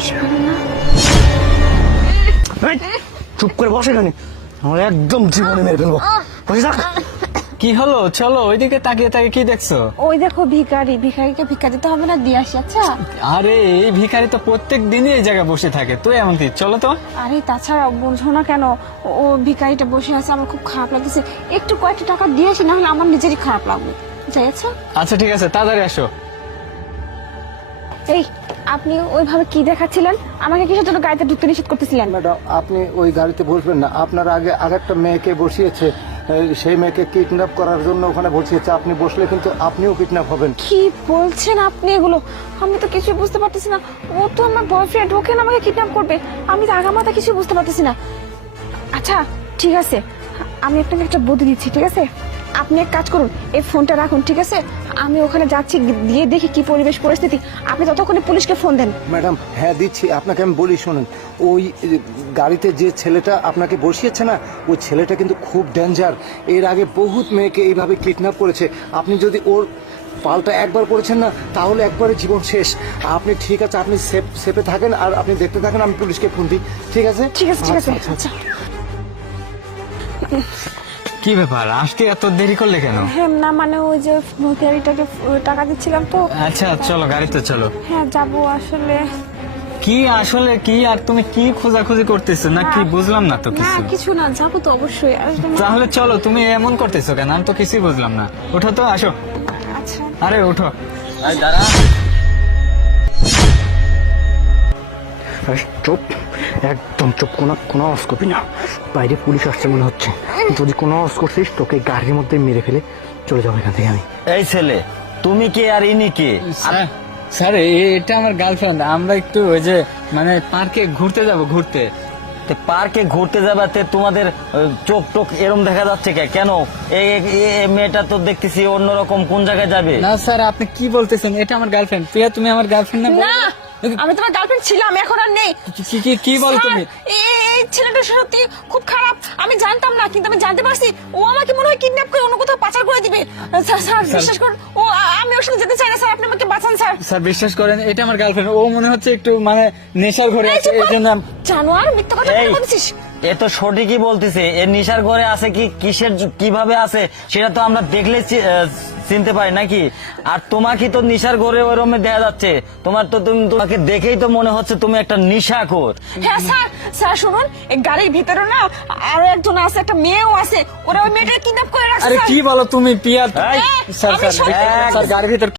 বসে গেল না। এই, চুপ করে বসে এখানে, আমার একদম জীবনে মেরে ফেলবো। বসে থাক। কি হলো? চলো ওইদিকে তাকিয়ে তাকিয়ে কি দেখছো? ওই দেখো ভিখারি, ভিখারিকে ভিক্ষা দিতে হবে না, দিয়ে আসি। আচ্ছা আরে এই ভিখারি তো প্রত্যেক দিনই এই জায়গায় বসে থাকে, তুই এমন কি? চলো তো। আরে তাছাড়া বলছো না কেন, ও ভিখারিটা বসে আছে, আমার খুব খারাপ লাগতেছে। একটু কয়েকটা টাকা দিয়ে আসি, না হলে আমার নিজেরই খারাপ লাগবে। যাই। আচ্ছা আচ্ছা ঠিক আছে, তাড়াতাড়ি আসো। এই, আপনি ওইভাবে কি দেখাচ্ছিলেন? আমাকে কিসের জন্য গাড়িতে ঢুকতে নিষেধ করতেছিলেন? ম্যাডাম, আপনি ওই গাড়িতে বসবেন না। আপনার আগে আরেকটা মেয়েকে বসিয়েছে, সেই মেয়েকে কিডন্যাপ করার জন্য ওখানে বসিয়েছে। আপনি বসলে কিন্তু আপনিও কিডন্যাপ হবেন। কি বলছেন আপনি এগুলো? আমি তো কিছু বুঝতে পারতেছি না। ও তো আমার বয়ফ্রেন্ড, ওকে না আমাকে কিডন্যাপ করবে? আমি তো আগামাথা কিছু বুঝতে পারতেছি না। আচ্ছা ঠিক আছে, আমি আপনাকে একটা বুদ্ধি দিচ্ছি, ঠিক আছে? আপনি এক কাজ করুন, এই ফোনটা রাখুন, ঠিক আছে? আমি ওখানে যাচ্ছি, গিয়ে দেখি কি পরিবেশ পরিস্থিতি। আপনি ততক্ষণে পুলিশকে ফোন দেন। ম্যাডাম, হ্যাঁ দিচ্ছি। আপনাকে আমি বলি শুনুন, ওই গাড়িতে যে ছেলেটা আপনাকে বসিয়েছে না, ওই ছেলেটা কিন্তু খুব ডেঞ্জার। এর আগে বহুত মেয়েকে এইভাবে কিডন্যাপ করেছে। আপনি যদি ওর পাল্টা একবার পড়েছেন না, তাহলে একবারে জীবন শেষ। আপনি ঠিক আছে, আপনি সেফে থাকেন আর আপনি দেখতে থাকেন, আমি পুলিশকে ফোন দিই। ঠিক আছে? ঠিক আছে, ঠিক আছে। আচ্ছা, আচ্ছা। আচ্ছা কি ব্যাপার, আসতে এত দেরি করলে কেন? হ্যাঁ, না মানে ওই যে ভিখারিটাকে টাকা দিচ্ছিলাম তো। আচ্ছা চলো, গাড়িতে চলো। হ্যাঁ যাবো আসলে। কি আসলে কি? আর তুমি কি খোঁজাখুঁজি করতেছো না কি? বুঝলাম না তো না কিছু। কিছু না, যাবো তো অবশ্যই। আসলে তাহলে চলো, তুমি এমন করতেছো কেন? আমি তো কিছুই বুঝলাম না। ওঠো তো, আসো। আচ্ছা আরে ওঠো। এই, চুপ, একদম চুপ। কোনো আওয়াজ করবি না। বাইরে পুলিশ আসছে মনে হচ্ছে। যদি কোনো আওয়াজ করছিস, তোকে গাড়ির মধ্যে মেরে ফেলে চলে যাবো এখান থেকে আমি। এই ছেলে, তুমি কে আর ইনি কে? স্যার এটা আমার গার্লফ্রেন্ড। আমরা একটু ওই যে মানে পার্কে ঘুরতে যাব, ঘুরতে। পার্কে ঘুরতে যাবাতে তোমাদের চোখ টোক এরম দেখা যাচ্ছে কেন? এই মেয়েটা তো দেখতেছি অন্যরকম, কোন জায়গায় যাবে? না স্যার, আপনি কি বলতেছেন? এটা আমার গার্লফ্রেন্ড। প্রিয়া, তুমি আমার গার্লফ্রেন্ড না? না, আমি তোমার গার্লফ্রেন্ড ছিলাম, এখন আর নেই। কি বল স্যার, তুমি? এই ছেলেটা সত্যি খুব খারাপ। আমি জানতাম না, কিন্তু আমি জানতে পারছি ও আমাকে মনে হয় কিডন্যাপ করে অন্য কোথাও পাচার করে দিবে। স্যার বিশ্বাস করুন, আমি ওর সাথে যেতে চাই না। স্যার আপনি আমাকে বাঁচান স্যার। স্যার বিশ্বাস করেন, এটা আমার গার্লফ্রেন্ড। ও মনে হচ্ছে একটু মানে নেশার ঘরে এই আছে, চুপ এই কর। জন্য জানোয়ার, মিথ্যা কথা এই, বলছিস। এ তো সঠিকই বলতেছে। এ নিশার ঘরে আছে কি কিসের কিভাবে আছে সেটা তো আমরা দেখলে চিনতে পারি নাকি? আর তোমাকে তো নিশার ঘরে ওরমে দেখা যাচ্ছে। তোমাকে দেখেই তো মনে হচ্ছে তুমি একটা নিশাখোর। হ্যাঁ স্যার, স্যার শুনুন, এই গাড়ির ভিতরে না আরো একজন আছে, একটা মেয়েও আছে। ওরা ওই মেয়েটাকে কিডন্যাপ করে রাখছে। আরে কি বলো তুমি? প্রিয়া, এই, স্যার আমি সত্যি- স্যার গাড়ির ভিতর